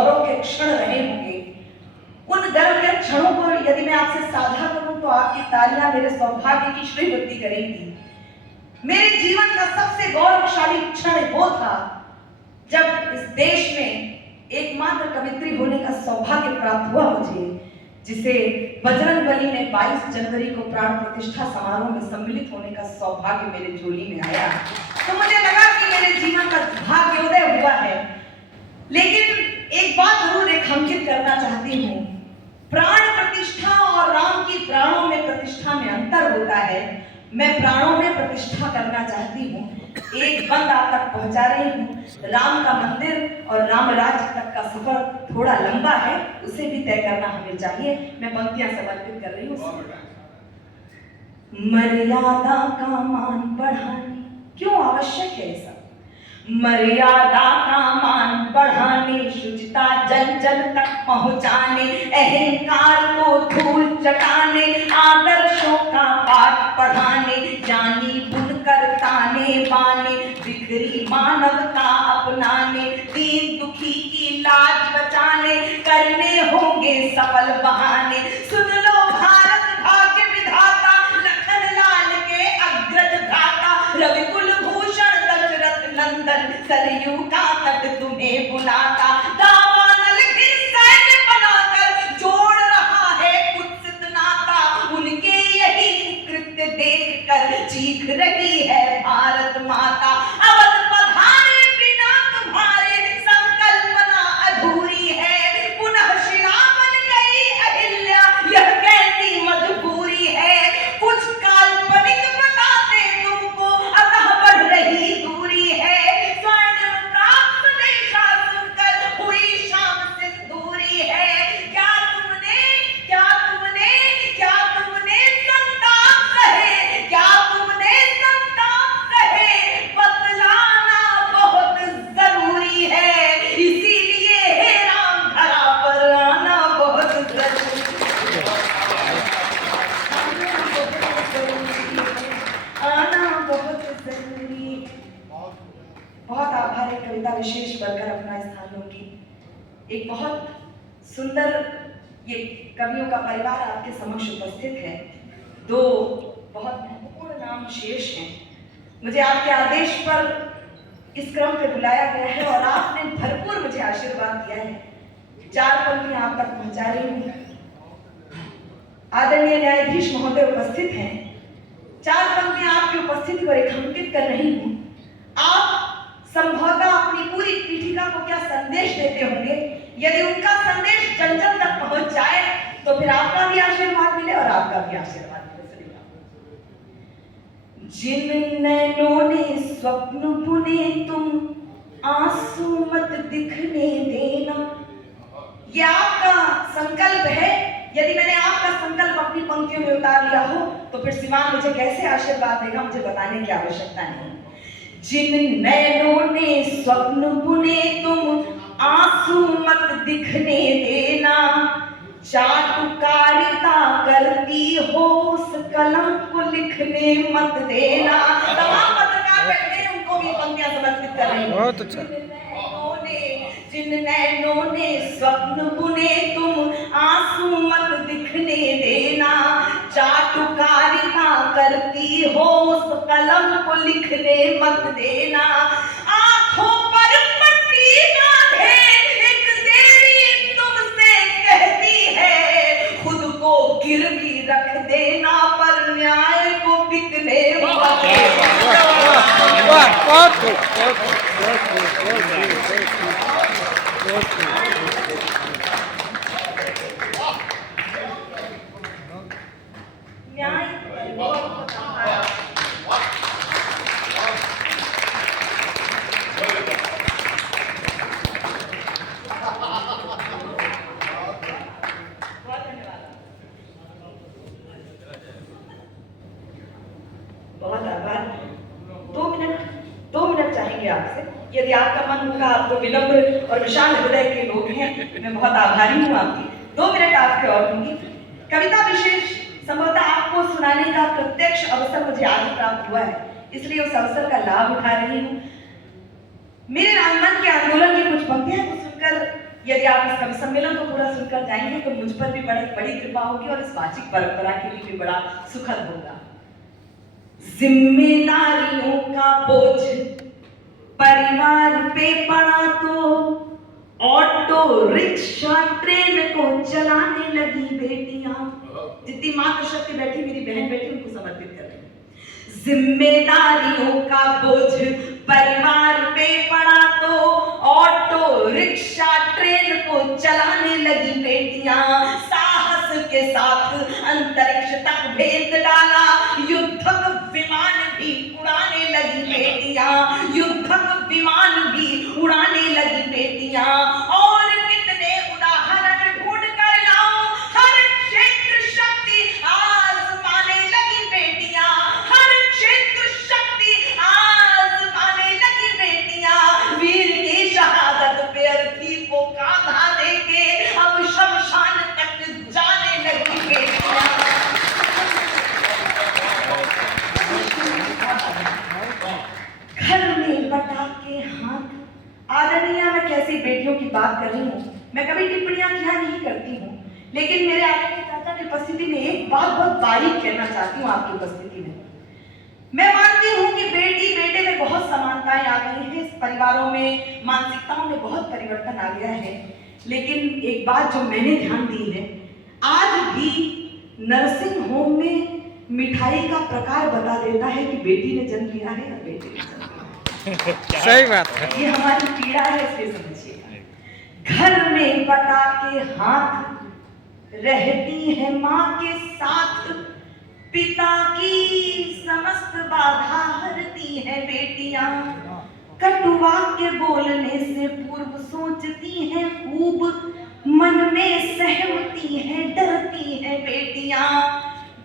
गौरव के क्षण रहे होंगे, उन गर्व के क्षणों को यदि मैं आपसे साझा करूं तो आपकी तालियां मेरे सौभाग्य की श्रीवृद्धि करेंगी। मेरे जीवन का सबसे गौरवशाली क्षण वो था जब इस देश में एकमात्र कवित्री होने का सौभाग्य प्राप्त हुआ मुझे, जिसे बजरंग बली ने 22 जनवरी को प्राण प्रतिष्ठा समारोह में सम्मिलित होने का सौभाग्य मेरे झोली में आया। तो मुझे लगा कि मेरे जीवन का भाग्योदय हुआ है। लेकिन एक बात जरूर रेखांकित करना चाहती हूँ, प्राण प्रतिष्ठा और राम की प्राणों में प्रतिष्ठा में अंतर होता है। मैं प्राणों में प्रतिष्ठा करना चाहती हूँ, एक बंद आप तक पहुंचा रही हूँ। राम का मंदिर और राम राज्य तक का सफर थोड़ा लंबा है, उसे भी तय करना हमें चाहिए। मैं पंक्तियां समर्पित कर रही हूँ। मर्यादा का मान बढ़ाने, क्यों आवश्यक है सब? मर्यादा का मान बढ़ाने, शुचिता जन जन तक पहुंचाने, अहंकार को धूल चटाने, आदर्शों का पाठ पढ़ाने, जानी बुनकर ताने बाने, बिखरी मानवता अपनाने, दीन दुखी की लाज बचाने, करने होंगे सफल बहाने। सुन लो भारत भाग्य विधाता, लखन लाल के अग्रज भ्राता, रवि कुलभूषण दशरथ नंदन, सरयू का तट तुम्हें बुलाता, दावानल की सैन्य बनाकर जोड़ रहा है कुत्सित नाता, उनके यही कृत्य देखकर चीख रही है भारत माता। अवध पधारे बिना तुम्हारे संकल्पना अधूरी है, पुनः शिला बन गई अहिल्या, यह कैसी मजबूरी है। कुछ काल्पनिक बताते तुमको, अतः बढ़ रही दूरी है, स्वर्ण प्राप्त निशा सुनकर हुई शाम सिंदूरी है। क्या तुमने संताप सहे, क्या तुमने संताप सहे, बतलाना बहुत जरूरी है, इसीलिए हे राम धरा पर आना बहुत जरूरी है, आना बहुत जरूरी है। बहुत आभार है, कविता विशेष बढ़कर अपना स्थान लूंगी। एक बहुत सुंदर ये कवियों का परिवार आपके समक्ष उपस्थित है। दो बहुत महत्वपूर्ण नाम शेष हैं। मुझे आपके आदेश पर इस क्रम पे बुलाया गया है और आपने भरपूर मुझे आशीर्वाद दिया है। 4 पंक्तियां आप तक पहुंचा रही हूँ। आदरणीय न्यायाधीश महोदय उपस्थित हैं। 4 पंक्तियां आपकी उपस्थिति को रेखांकित कर रही हूँ। आप संभवतः अपनी पूरी पीठिका को क्या संदेश देते होंगे, यदि उनका संदेश जन जन तक पहुंच जाए तो फिर आपका भी आशीर्वाद मिले और आपका भी आशीर्वाद मिले। जिन नैनों ने स्वप्न बुने तुम आंसू मत दिखने देना, यह आपका संकल्प है। यदि मैंने आपका संकल्प अपनी पंक्तियों में उतार लिया हो तो फिर सिवान मुझे कैसे आशीर्वाद देगा, मुझे बताने की आवश्यकता नहीं। जिन नैनों ने स्वप्न बुने तुम आंसू मत दिखने देना, चाटुकारिता करती हो उस कलम को लिखने मत देना। तमाम पत्रकार बैठे हैं, उनको भी पंक्तियां समर्पित कर रही हूं। बहुत अच्छा। जिन नैनों ने स्वप्न बुने तुम आंसू मत दिखने देना, चाटुकारिता करती हो उस कलम को लिखने मत देना। आंखों पर पट्टी बांधे एक देवी तुमसे कहती है, खुद को गिरवी रख देना पर न्याय को बिकने मत देना। बहुत आभार। 2 मिनट चाहेंगे आपसे, यदि आपका मन होगा। आप तो विनम्र और विशाल हृदय के लोग हैं, मैं बहुत आभारी हूँ आपकी। 2 मिनट आपके और दूंगी। कविता विशेष संभवतः आपको सुनाने का प्रत्यक्ष अवसर मुझे आज प्राप्त हुआ है, इसलिए उस अवसर का लाभ उठा रही हूँ। मेरे मन के आंदोलन की कुछ पंक्तियां को सुनकर यदि आप इस कवि सम्मेलन को पूरा सुनकर जाएंगे तो मुझ पर भी बड़ी बड़ी कृपा होगी और इस वाचिक परंपरा के लिए भी बड़ा सुखद होगा। जिम्मेदारियों का बोझ परिवार पे पड़ा तो ऑटो रिक्शा ट्रेन को चलाने लगी बेटियां। जितनी मातृशक्ति बैठी मेरी बहन बैठी उनको समर्पित कर रही हूं। जिम्मेदारियों का बोझ परिवार पे पड़ा तो ऑटो रिक्शा ट्रेन को चलाने लगी बेटियां। साहस के साथ अंतरिक्ष तक भेद डाला, युद्धक विमान भी उड़ाने लगी बेटियां। युद्धक विमान भी उड़ाने लगी बेटियां। और कितने उदाहरण ढूंढ कर लाऊं, हर क्षेत्र शक्ति आजमाने लगी बेटियां। हर क्षेत्र शक्ति आजमाने लगी बेटियां। वीर की शहादत पे अर्थी को कांधा देके अब शमशान तक जाने लगी बेटियां। घर में बटा के हाथ। आदरणीय, मैं कैसी बेटियों की बात कर रही हूँ। मैं कभी टिप्पणियां किया नहीं करती हूँ, लेकिन मेरे आदरणीय चाचा की उपस्थिति में एक बात बहुत बारीक कहना चाहती हूँ आपकी उपस्थिति में। मैं मानती हूँ कि बेटी बेटे में बहुत समानताएं आ गई हैं, इस परिवारों में मानसिकताओं में बहुत परिवर्तन आ गया है। लेकिन एक बात जो मैंने ध्यान दी है, आज भी नर्सिंग होम में मिठाई का प्रकार बता देता है कि बेटी ने जन्म लिया है या बेटे ने जन्म लिया। सही बात है। ये हमारी पीड़ा है, इसलिए समझिएगा। घर में बटा के हाथ रहती है माँ के साथ, पिता की समस्त बाधा हरती है बेटियां। कटु वाक्य बोलने से पूर्व सोचती हैं खूब, मन में सहमती है डरती है बेटियां।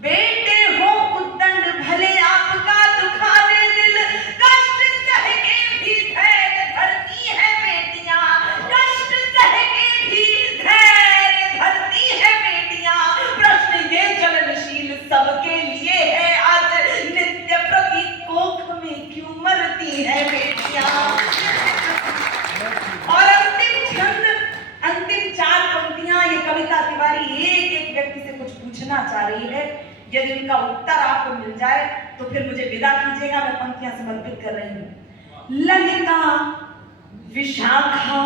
बेटे हो उद्दंड भले आपका दुखा दे दिल, कष्ट सह के भी धैर्य धरती है बेटियां। कष्ट सह के भी धैर्य धरती है बेटियां। प्रश्न ये चलनशील सबके लिए है, आज नित्य प्रति कोख में क्यों मरती है बेटियां। और अंतिम छंद, अंतिम 4 पंक्तियां, ये कविता तिवारी एक एक व्यक्ति से कुछ पूछना चाह रही है। यदि उनका उत्तर आपको मिल जाए तो फिर मुझे विदा कीजिएगा, मैं पंक्तियां समर्पित कर रही हूं। ललिता विशाखा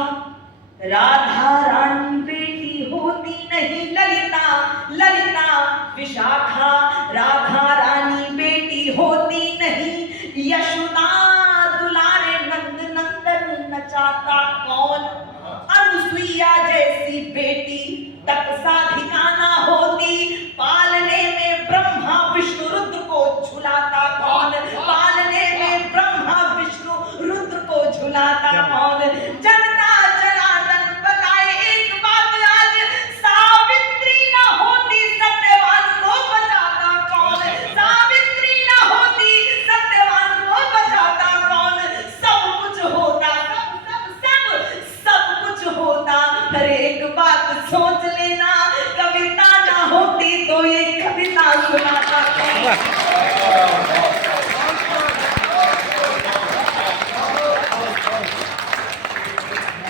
राधा रानी बेटी होती नहीं। ललिता ललिता विशाखा राधा रानी बेटी होती नहीं। यशोदा दुलारे नंद नंदन नचाता कौन। अनुसुईया जैसी बेटी तक साधिका ना होती। पालने में ब्रह्मा विष्णु रुद्र को झुलाता कौन। पालने में ब्रह्मा विष्णु रुद्र को झुलाता कौन। जनता जनार्दन बताए एक बात आज, सावित्री ना होती सत्यवान को बचाता कौन। सावित्री ना होती सत्यवान को बचाता कौन। सब कुछ होता, सब कुछ होता, पर एक बात सोच लेना, कविता ना होती तो ये कविता सुनाता कौन।